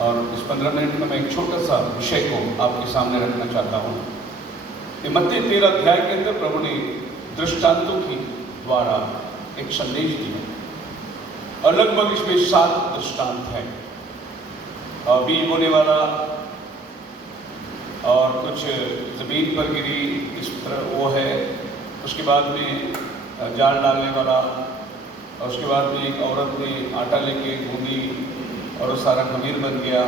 और इस 15 मिनट में मैं एक छोटा सा विषय को आपके सामने रखना चाहता हूँ कि मत्ती 13 अध्याय के अंदर प्रभु ने दृष्टांतों की द्वारा एक संदेश दिया और लगभग इसमें 7 दृष्टांत हैं। बीज बोने वाला और कुछ ज़मीन पर गिरी इस तरह वो है, उसके बाद में जाल डालने वाला, और उसके बाद में एक औरत ने आटा लेके गूंदी और वो सारा खमीर बन गया।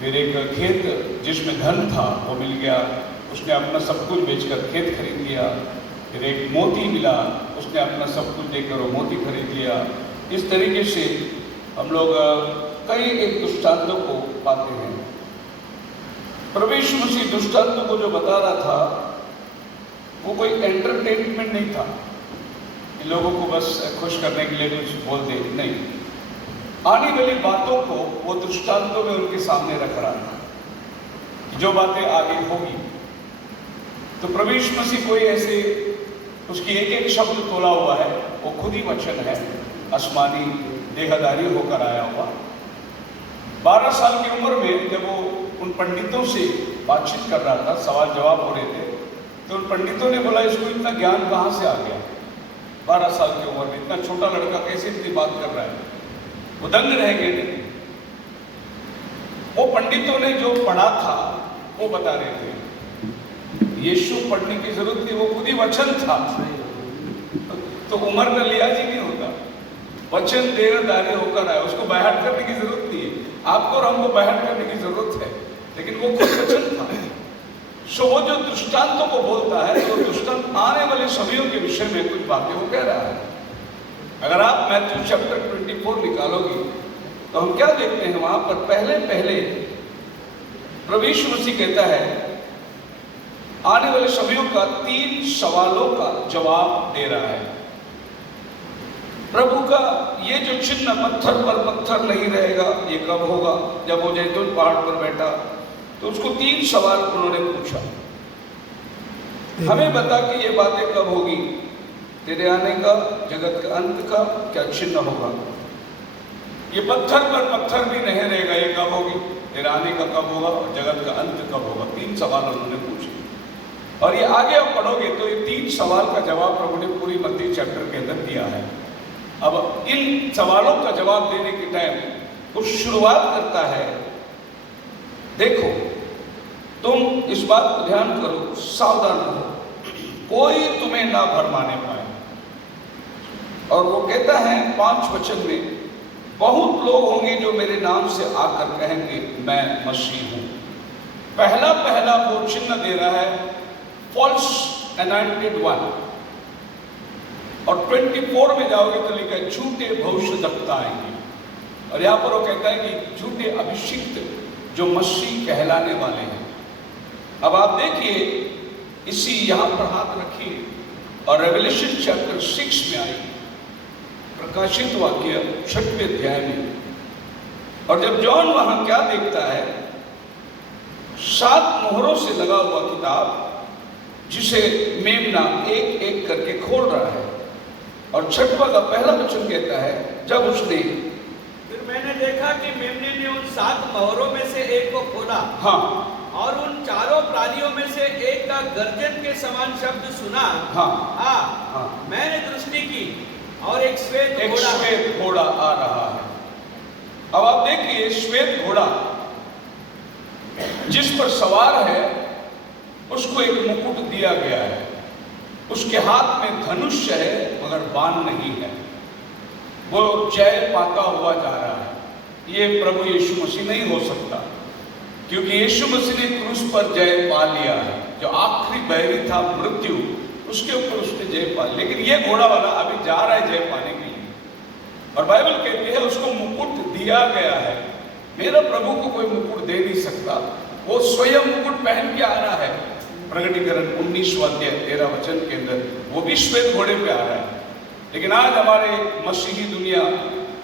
फिर एक खेत जिसमें धन था वो मिल गया, उसने अपना सब कुछ बेचकर खेत खरीद लिया। फिर एक मोती मिला, उसने अपना सब कुछ देकर वो मोती खरीद लिया। इस तरीके से हम लोग कई एक दृष्टांतों को पाते हैं। प्रभु यीशु मसीह दृष्टांतों को जो बता रहा था वो कोई एंटरटेनमेंट नहीं था कि लोगों को बस खुश करने के लिए कुछ बोल दे, नहीं, आने वाली बातों को वो दृष्टांतों में उनके सामने रख रहा था, जो बातें आगे होगी। तो प्रभु यीशु मसीह कोई ऐसे उसकी एक एक शब्द तोला हुआ है, वो खुद ही वचन है, आसमानी देहधारी होकर आया हुआ। 12 साल की उम्र में जब वो उन पंडितों से बातचीत कर रहा था, सवाल जवाब हो रहे थे, तो उन पंडितों ने बोला इसको इतना ज्ञान कहाँ से आ गया? 12 साल की उम्र में इतना छोटा लड़का कैसे इतनी बात कर रहा है? वो दंग रह गए थे। वो पंडितों ने जो पढ़ा था वो बता रहे थे, यीशु पढ़ने की जरूरत थी, वो खुद ही वचन था। तो उम्र का लिहाज ही नहीं होता, वचन देहधारी होकर आया, उसको बाहर करने की जरूरत नहीं है। आपको और हमको बाहर करने की जरूरत है, लेकिन वो खुद वचन था। सो वो जो दृष्टांतों को बोलता है, तो दृष्टांत आने वाले सदियों के विषय में कुछ बातें वो कह रहा है। अगर आप मैथ्यू चैप्टर 24 निकालोगे तो हम क्या देखते हैं वहां पर? पहले प्रभु यीशु मसीह कहता है आने वाले सदियों का 3 सवालों का जवाब दे रहा है। प्रभु का ये जो चिन्ह पत्थर पर पत्थर नहीं रहेगा, ये कब होगा? जब वो जैतून पहाड़ पर बैठा तो उसको 3 सवाल उन्होंने पूछा, हमें बता कि ये बातें कब होगी, तेरे आने का, जगत का अंत का क्या चिन्ह होगा? ये पत्थर पर पत्थर भी नहीं रहेगा, ये कब होगी, तेरे आने का कब होगा और जगत का अंत कब होगा? 3 सवाल उन्होंने पूछे। और ये आगे आप पढ़ोगे तो ये 3 सवाल का जवाब प्रभु ने पूरी मत्ती चैप्टर के अंदर दिया है। अब इन सवालों का जवाब देने के टाइम वो शुरुआत करता है, देखो तुम इस बात को ध्यान करो, सावधान रहो, कोई तुम्हें ना भरमाने पाए। और वो कहता है 5 वचन में, बहुत लोग होंगे जो मेरे नाम से आकर कहेंगे मैं मसीह हूं। पहला वो चिन्ह दे रहा है, फॉल्स एनॉइंटेड वन। और 24 में जाओगे तो लिखा है झूठे भविष्यद्वक्ता आएंगे। और यहां पर वो कहता है कि झूठे अभिषिक्त जो मसीह कहलाने वाले हैं। अब आप देखिए, इसी यहां पर हाथ रखिए और रेवलेशन चैप्टर 6 में आई, प्रकाशित वाक्य 6वें अध्याय में। और जब जॉन वहां क्या देखता है, 7 मोहरों से लगा हुआ किताब जिसे मेमना एक एक करके खोल रहा है। और 6वां का पहला वचन कहता है, जब उसने, फिर मैंने देखा कि मेमने ने उन 7 मोहरों में से एक को खोला। हाँ, और उन चारों प्राणियों में से एक का गर्जन के समान शब्द सुना। हाँ, मैंने दृष्टि की और एक श्वेत घोड़ा आ रहा है। अब आप देखिए, श्वेत घोड़ा जिस पर सवार है उसको एक मुकुट दिया गया है, उसके हाथ में धनुष है मगर बाण नहीं है। वो जय पाता हुआ जा रहा है। ये प्रभु यीशु मसीह नहीं हो सकता, क्योंकि यीशु मसीह ने क्रूस पर जय पा लिया है। जो आखिरी बैरी था मृत्यु, उसके ऊपर उसने जय पा लिया। लेकिन ये घोड़ा वाला अभी जा रहा है जय पाने के लिए, और बाइबल कहती है उसको मुकुट दिया गया है। मेरा प्रभु को कोई मुकुट दे नहीं सकता, वो स्वयं मुकुट पहन के आ रहा है। प्रकटीकरण 19वां अध्याय 13 वचन के अंदर वो भी श्वेत घोड़े पे आ रहा है। लेकिन आज हमारे मसीही दुनिया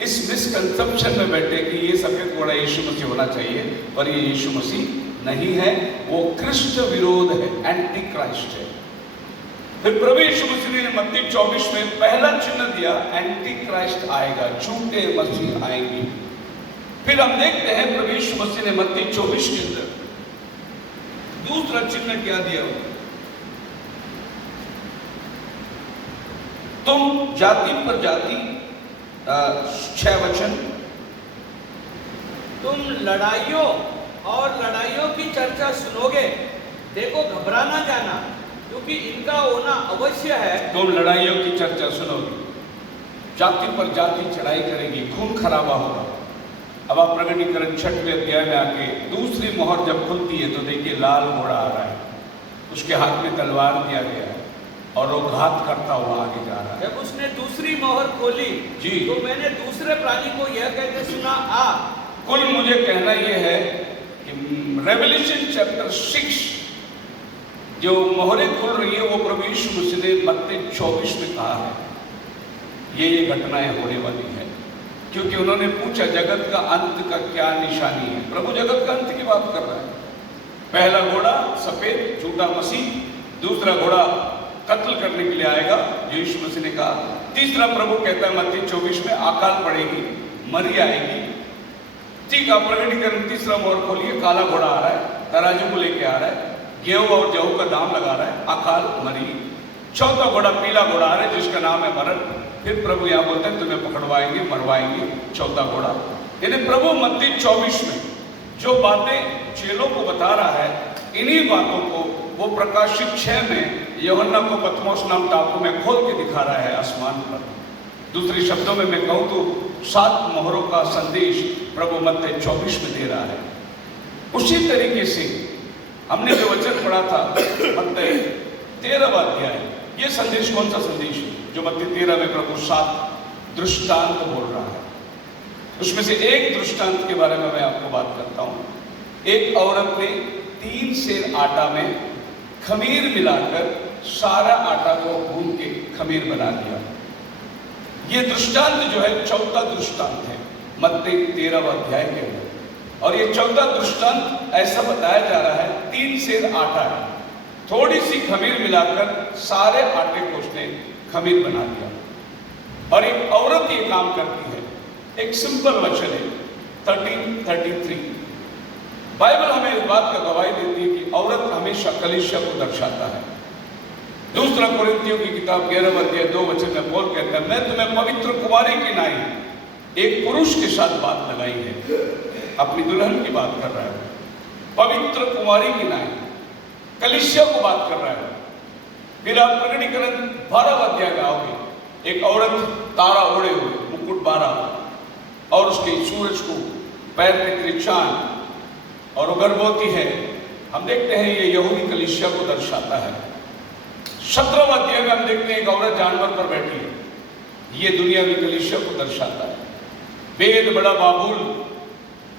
इस मिसकंसेप्शन में बैठे कि ये सफेद घोड़ा यीशु मसीह होना चाहिए, पर ये यीशु मसीह नहीं है, वो ख्रिस्ट विरोध है, एंटी क्राइस्ट है। फिर प्रभु यीशु मसीह ने मत्ती 24 में पहला चिन्ह दिया, एंटी क्राइस्ट आएगा, झूठे मसीह आएंगे। फिर हम देखते हैं प्रभु यीशु मसीह ने मत्ती 24 के अंदर दूसरा चिन्ह क्या दिया हो, तुम जाति पर जाति, 6 वचन, तुम लड़ाइयों और लड़ाइयों की चर्चा सुनोगे, देखो घबरा ना जाना, क्योंकि इनका होना अवश्य है। तुम लड़ाइयों की चर्चा सुनोगे, जाति पर जाति चढ़ाई करेगी, खून खराबा होगा। अब आप प्रकटीकरण 6वें अध्याय में आके दूसरी मोहर जब खुलती है तो देखिए लाल घोड़ा आ रहा है, उसके हाथ में तलवार दिया गया है और वो घात करता हुआ आगे जा रहा है। जब उसने दूसरी मोहर खोली जी, तो मैंने दूसरे प्राणी को यह कहते सुना, आ। कुल मुझे कहना यह है कि रेवल्यूशन चैप्टर 6 जो मोहरें खुल रही है वो प्रभु यीशु मसीह ने मत्ती 24 में कहा है ये घटनाएं होने वाली है, क्योंकि उन्होंने पूछा जगत का अंत का क्या निशानी है। प्रभु जगत का अंत की बात कर रहा है। पहला घोड़ा सफेद झूठा मसीह, दूसरा घोड़ा कत्ल करने के लिए आएगा जो यीशु मसीह ने कहा, तीसरा प्रभु कहता है मत्ती 24 में अकाल पड़ेगी, मरी आएगी। ठीक है, प्रकटीकरण तीसरा मोहर खोलिए, काला घोड़ा आ रहा है, तराजू को लेके आ रहा है, गेहूं और जहू का दाम लगा रहा है, अकाल मरी। चौथा घोड़ा पीला घोड़ा आ रहा है जिसका नाम है मरण। फिर प्रभु यहाँ बोलते हैं तुम्हें पकड़वाएंगे, मरवाएंगे, चौथा घोड़ा। यानी प्रभु मत्ती 24 में जो बातें चेलों को बता रहा है, इन्हीं बातों को वो प्रकाशित 6 में यूहन्ना को पतमोस नाम टापू में खोल के दिखा रहा है आसमान पर। दूसरे शब्दों में मैं कहूँ तो 7 मोहरों का संदेश प्रभु मत्ती 24 में दे रहा है। उसी तरीके से हमने जो वचन पढ़ा था मत्ती 13वां अध्याय, ये संदेश कौन सा संदेश है जो मत्ती 13 में प्रभु 7 दृष्टांत बोल रहा है। उसमें से एक दृष्टांत के बारे में मैं आपको बात करता हूँ। एक औरत ने 3 सेर आटा में खमीर मिलाकर सारा आटा को गूंद के खमीर बना दिया। ये दृष्टांत जो है चौथा दृष्टांत है मत्ती 13वां अध्याय के अंदर, और ये चौथा दृष्टांत ऐसा बताया जा रहा है 3 सेर आटा है, थोड़ी सी खमीर मिलाकर सारे आटे को उसने खमीर बना दिया। और एक औरत ये काम करती है, एक सिंपल वचन है 13:33। बाइबल हमें इस बात का गवाही देती है कि औरत हमेशा कलीसिया को दर्शाता है। दूसरा कोरिन्थियों की किताब 11वां अध्याय 2 वचन में पौल कहता है, मैं तुम्हें पवित्र कुमारी की नाई एक पुरुष के साथ बात लगाई है। अपनी दुल्हन की बात कर रहा है, पवित्र कुमारी की नाई कलीसिया को बात कर रहा है। फिर आप प्रकटीकरण 12वां अध्याय में आओगे, एक औरत तारा ओढ़े हुए, मुकुट 12 और उसके सूरज को पैर के तले चांद, और वो गर्भवती है। हम देखते हैं ये यहूदी कलीसिया को दर्शाता है। 17वां अध्याय में हम देखते हैं एक औरत जानवर पर बैठी है, ये दुनियावी कलीसिया को दर्शाता है। भेद बड़ा बाबुल,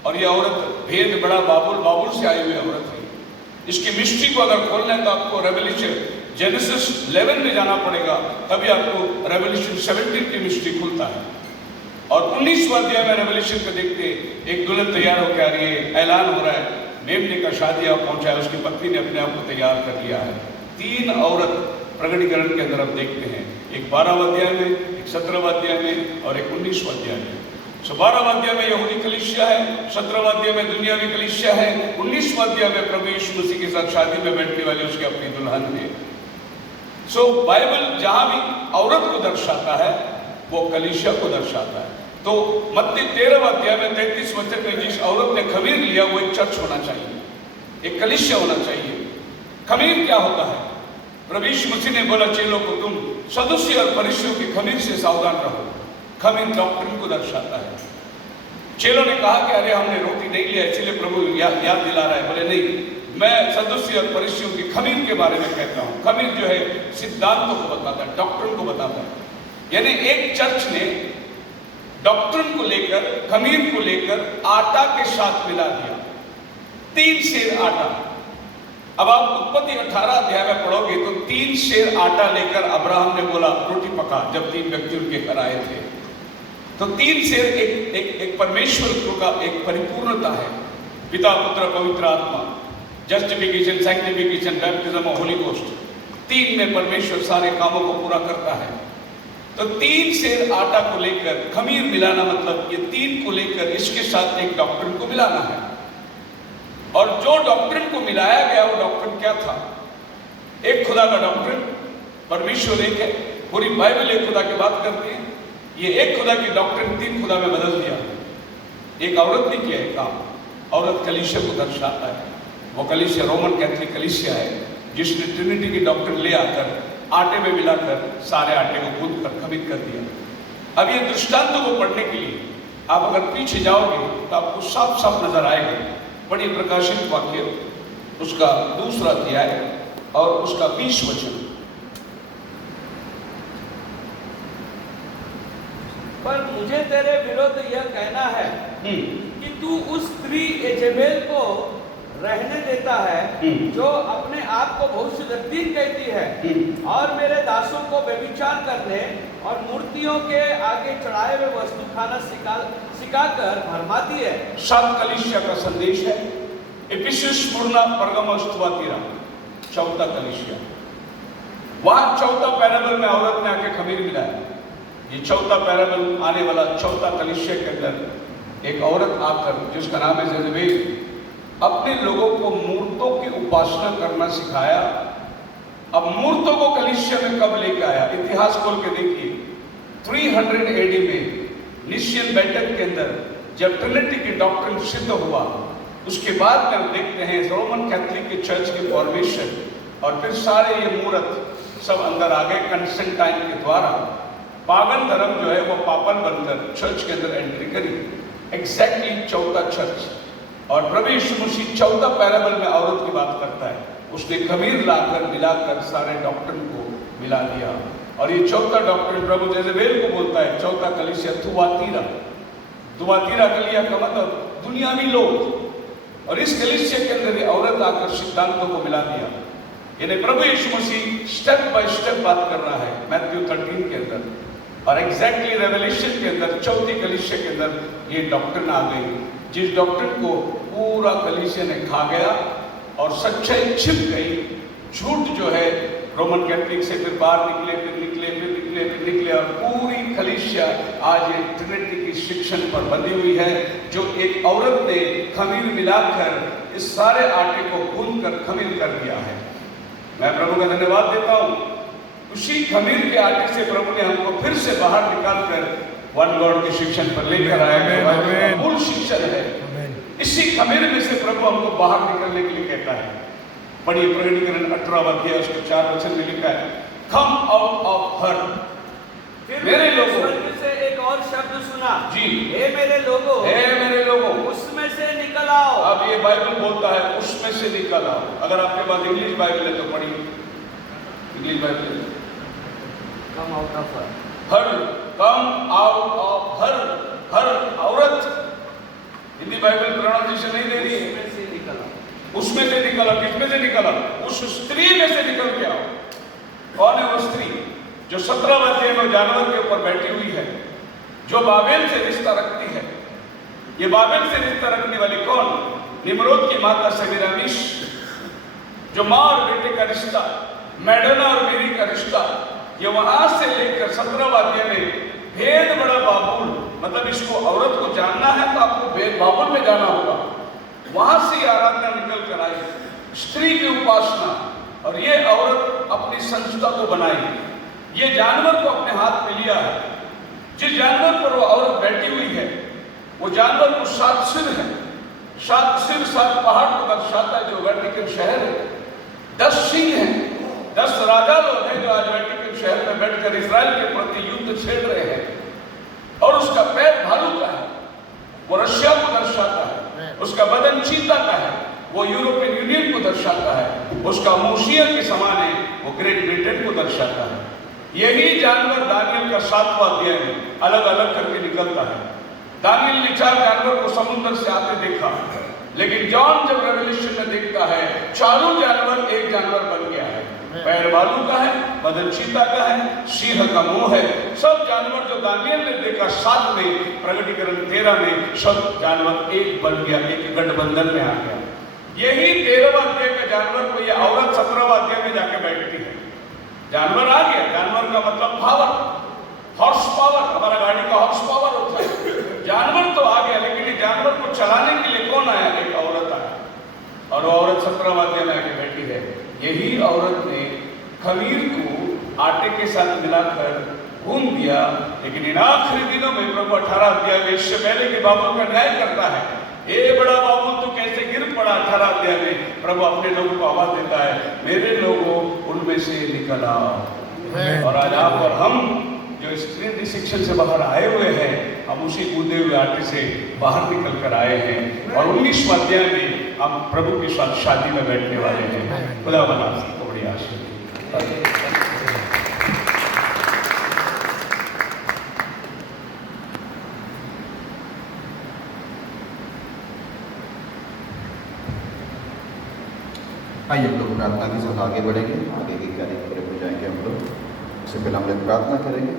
और ये औरत भेद बड़ा बाबुल, बाबुल से आई हुई औरत है। इसकी मिस्ट्री को अगर खोलना है तो आपको रेवल्यूशन जेनेसिस 11 में जाना पड़ेगा, तभी आपको रेवल्यूशन 17 की मिस्ट्री खुलता है। और 19वां अध्याय में रेवल्यूशन को देखते एक दुल्हन तैयार होकर आ रही है, ऐलान हो रहा है मेमने का शादी आप पहुंचा है, उसकी पत्नी ने अपने आप को तैयार कर लिया है। 3 औरत प्रकटीकरण के अंदर हम देखते हैं, एक 12वां अध्याय में, एक 17वां अध्याय में और एक 19वां अध्याय में। 12वां अध्याय में यहूदी कलीसिया है, 17वां अध्याय में दुनियावी कलीसिया है, 19वां अध्याय में प्रभु यीशु मसीह के साथ शादी में बैठने वाली उसकी अपनी दुल्हन है। बाइबल जहां भी औरत को दर्शाता है वो कलीसिया को दर्शाता है। तो मत्ती 13वां अध्याय में 33 वचन में जिस औरत ने खमीर लिया वो एक चर्च होना चाहिए, एक कलीसिया होना चाहिए। खमीर क्या होता है? प्रभु यीशु मसीह ने बोला चेलों को, तुम सदुसी और फरीसियों की खमीर से सावधान रहो। खमीर डॉक्ट्रिन को दर्शाता है। चेलों ने कहा कि अरे हमने रोटी नहीं लिया, इसलिए प्रभु याद दिला रहा है। बोले नहीं, मैं सदुसी और फरीसियों की खमीर के बारे में कहता हूँ। खमीर जो है सिद्धांतों को बताता है, डॉक्ट्रिन को बताता है। यानी एक चर्च ने डॉक्ट्रिन को लेकर, खमीर को लेकर आटा के साथ मिला दिया, 3 सेर आटा। अब आप उत्पत्ति 18 अध्याय में पढ़ोगे तो 3 सेर आटा लेकर अब्राहम ने बोला रोटी पका, जब 3 व्यक्ति उनके घर आए थे। तो 3 सेर एक परमेश्वर का एक परिपूर्णता है, पिता पुत्र पवित्र आत्मा, जस्टिफिकेशन, सैंक्टिफिकेशन, बैप्टिज्म और होली गोस्ट। 3 में परमेश्वर सारे कामों को पूरा करता है। तो 3 सेर आटा को लेकर, खमीर मिलाना मतलब ये 3 को लेकर इसके साथ एक डॉक्ट्रिन को मिलाना है। और जो डॉक्ट्रिन को मिलाया गया वो डॉक्ट्रिन क्या था? एक खुदा का डॉक्ट्रिन, परमेश्वर एक है, पूरी बाइबल एक खुदा की बात करती है। ये एक खुदा की डॉक्ट्रिन 3 खुदा में बदल दिया। एक औरत ने किया है काम, औरत कलीसिया को दर्शाता है। वो कलीसिया रोमन कैथोलिक कलीसिया है जिसने ट्रिनिटी की डॉक्ट्रिन ले आकर आटे में मिलाकर सारे आटे को गूंथ कर खमीर कर दिया। अब ये दृष्टांतों को पढ़ने के लिए आप अगर पीछे जाओगे तो आपको साफ साफ नजर आएगा। बड़ी प्रकाशित वाक्य उसका 2 अध्याय और उसका 20 वचन। पर मुझे तेरे विरुद्ध यह कहना है कि तू उस स्त्री एजेबेल को रहने देता है जो अपने आप को भविष्यद्वक्ता कहती है और मेरे दासों को व्यभिचार करने और मूर्तियों के आगे चढ़ाए हुए वस्तु खाना सिखाकर भरमाती है। 7 कलीसिया का संदेश है। इफिसुस, स्मुर्ना, परगमुस, थुआतीरा, 4था कलीसिया। वहां 4था पैराबल में औरत ने आके खमीर मिलाया। ये 4था पैराबल आने वाला 4था कलीसिया के अंदर एक औरत आकर जिसका नाम है जेजबेल, अपने लोगों को मूर्तों की उपासना करना सिखाया। अब मूर्तों को कलीसिया में कब लेके आया? इतिहास खोल के देखिए। 300 AD में निशियन बैठक के अंदर जब ट्रिनिटी की डॉक्ट्रिन सिद्ध हुआ, उसके बाद में हम देखते हैं रोमन कैथोलिक के चर्च की फॉर्मेशन, और फिर सारे ये मूर्त सब अंदर आ गए कंस्टेंटाइन के द्वारा। पागन धर्म जो है वो पापन बनकर चर्च के अंदर एंट्री करी। एग्जैक्टली 4था चर्च। और प्रभु यीशु मसीह 4था पैराबल में औरत की बात करता है। उसने खमीर लाकर मिलाकर सारे डॉक्ट्रिन को मिला दिया। और ये 4था डॉक्ट्रिन प्रभु जेजबेल को बोलता है। 4था कलीसिया थुआतीरा, थुआतीरा कलीसिया का मतलब दुनियावी लोग। और इस कलीसिया के अंदर ये औरत आकर सिद्धांतों को मिला दिया। यानी प्रभु यीशु मसीह स्टेप बाय स्टेप बात कर रहा है मैथ्यू 13 के अंदर, और एग्जैक्टली रेवलेशन के अंदर 4थी कलीसिया के अंदर ये डॉक्ट्रिन आ गई, जिस डॉक्ट्रिन को पूरा कलीसिया ने खा गया और सच्चाई छिप गई। झूठ जो है रोमन कैथोलिक से फिर बाहर निकले, फिर निकले, फिर निकले, फिर निकले, और पूरी कलीसिया आज एक ट्रिनिटी की शिक्षण पर बंधी हुई है, जो एक औरत ने खमीर मिलाकर इस सारे आटे को गूंथ कर खमीर कर दिया है। मैं प्रभु का धन्यवाद देता हूँ। उसी खमीर के आटे से प्रभु ने हमको फिर से बाहर निकालकर वन गॉड के शिक्षण पर लेकर आया। मूल शिक्षण है। इसी खमीर में से प्रभु हमको बाहर निकलने के लिए कहता है। पढ़िए प्रकटीकरण 18वां अध्याय उसके 4 वचन में लिखा है, कम आउट ऑफ हर। मेरे लोगों से एक और शब्द सुना जी, हे मेरे लोगों, हे मेरे लोगों, उसमें से निकल आओ। अब ये बाइबल बोलता है उसमें से निकल आओ। अगर आपके पास इंग्लिश बाइबल है तो पढ़िए English Bible. Come out of her, come out of her, her औरत। हिंदी बाइबल प्रोनाउंसिएशन नहीं दे रही है। उसमें से निकल आओ। उसमें से निकला, किसमें से निकला? उस स्त्री में से निकल के आओ। कौन है वो स्त्री? जो 17 अध्याय में जानवर के ऊपर बैठी हुई है, जो बाबेल से रिश्ता रखती है। ये बाबेल से रिश्ता रखने वाली कौन? निम्रोद की माता सेमिरामिश, जो माँ और बेटे का रिश्ता, मैडोना और मेरी का रिश्ता, ये वहां से लेकर 17 अध्याय में भेद बड़ा बाबुल, मतलब इसको औरत को जानना है तो आपको भेद बाबुल में जाना होगा। वहां से आराधना निकल कर आई, स्त्री की उपासना, और ये औरत अपनी संस्था को बनाई। ये जानवर को अपने हाथ में लिया है। जिस जानवर पर वो औरत बैठी हुई है, वो जानवर को 7 सिर है। 7 सिर 7 पहाड़ को दर्शाता है, जो वेटिकन शहर है। 10 सिंह हैं, 10 राजा लोग हैं जो आज वेटिकन शहर में बैठकर इजराइल के प्रति युद्ध छेड़ रहे हैं। और उसका पैर भालू का है, वो रशिया को दर्शाता है। उसका बदन चीता का है, वो यूरोपियन यूनियन को दर्शाता है। उसका मूसिया के समान है, वो ग्रेट ब्रिटेन को दर्शाता है। यही जानवर दानियल का 7वां अध्याय में अलग अलग करके निकलता है। दानियल ने 4 जानवर को समुद्र से आते देखा, लेकिन जॉन जब रेवलेशन में देखता है, चारों जानवर एक जानवर बन गया है। पैर भालू का है, बदन चीता का है, सिंह का मुंह है। सब जानवर जो दानियल ने देखा 7 में, प्रकटीकरण 13 में, सब जानवर एक बन गया, एक गठबंधन में आ गया। यही 13वां अध्याय के जानवर को यह औरत 17वां अध्याय में जाके बैठती है। जानवर आ गया, जानवर का मतलब पावर। हॉर्स पावर, हमारा गाड़ी का हॉर्स पावर होता है। जानवर तो आ गया, लेकिन ये जानवर को चलाने के लिए कौन आया? एक औरत आया, और वो औरत 17वां अध्याय में आके बैठी है। यही औरत ने खमीर को आटे के साथ मिलाकर गूंद दिया। लेकिन इन आखिरी दिनों में प्रभु 18 अध्याय में इससे पहले के बाबू का न्याय करता है। ए बड़ा बाबू तू कैसे गिर पड़ा? 18 अध्याय में प्रभु अपने लोगों को आवाज देता है, मेरे लोगों उनमें से निकल आओ। और आज आप और हम जो स्क्रीन रिसेक्शन से बाहर आए हुए हैं, हम उसी कूदे हुए आटे से बाहर निकल कर आए हैं। और 19वां अध्याय में हम प्रभु के साथ शादी में बैठने वाले हैं। खुदा बना सबको बड़ी आशीष। आइए हम लोग प्रार्थना के साथ आगे बढ़ेंगे, आगे के कार्यक्रम में जाएंगे हम लोग। उससे पहले हम लोग प्रार्थना करेंगे।